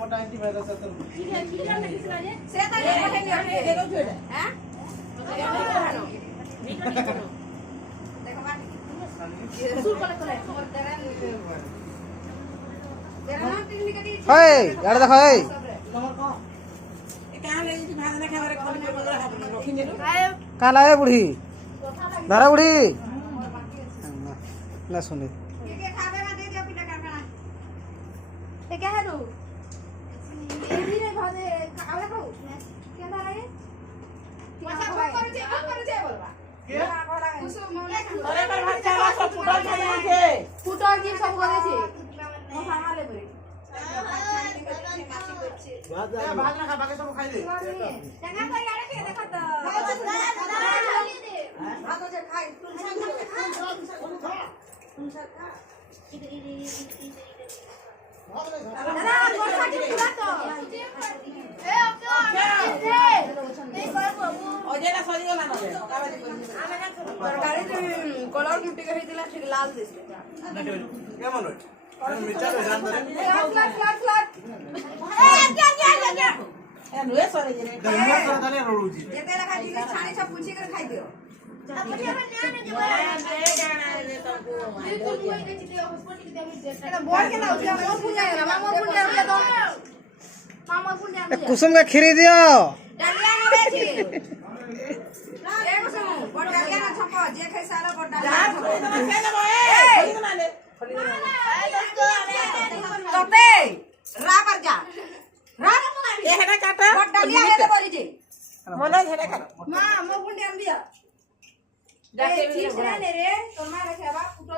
মোটা অ্যান্টিভাইরাস আছে यार देखो कहाँ लाए बुढ़ी धरा बुढ़ी ना सुनी ভাত না খা বাকি সব খাই দে কলর মুটি কে হইতিলা ঠিক লাল দিছে কেমন হয় মিঠা হয়ে জান ধরে ফ্লাট এ নুয়ে সরে যে মোর করে তালে রড়ুজি যেতে লাগা জিনিস ছানি সব পুছি করে খাই দিও कुसुम का खीरी दियो মা মো গুন্ডি আনবিয়া রে তোর মা রেখে বা ফুটো